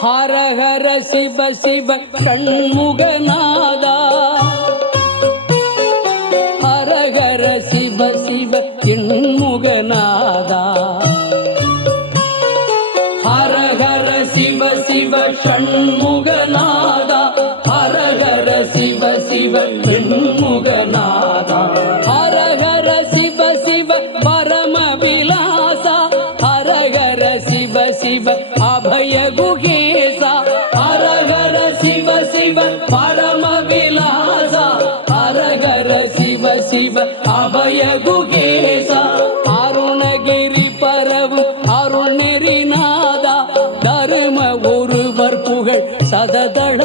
ஹரஹர சிவ சிவ ஷண்முகநாதா ஹரஹர சிவ சிவ எண்முகநாதா ஹரஹர சிவ சிவ ஷண்முகநாதா ஹரஹர சிவ சிவ எண்முகநாதா ஹரஹர சிவ சிவ பரம விலாசா ஹரஹர சிவ சிவ அபய குகேசா ஹரஹர சிவ சிவ பரம விலாசா ஹரஹர சிவ சிவ அபய குகேசா அருணகிரி பரவும் அருள் நெறிநாதா தரும ஒருவர் புகழ் சததள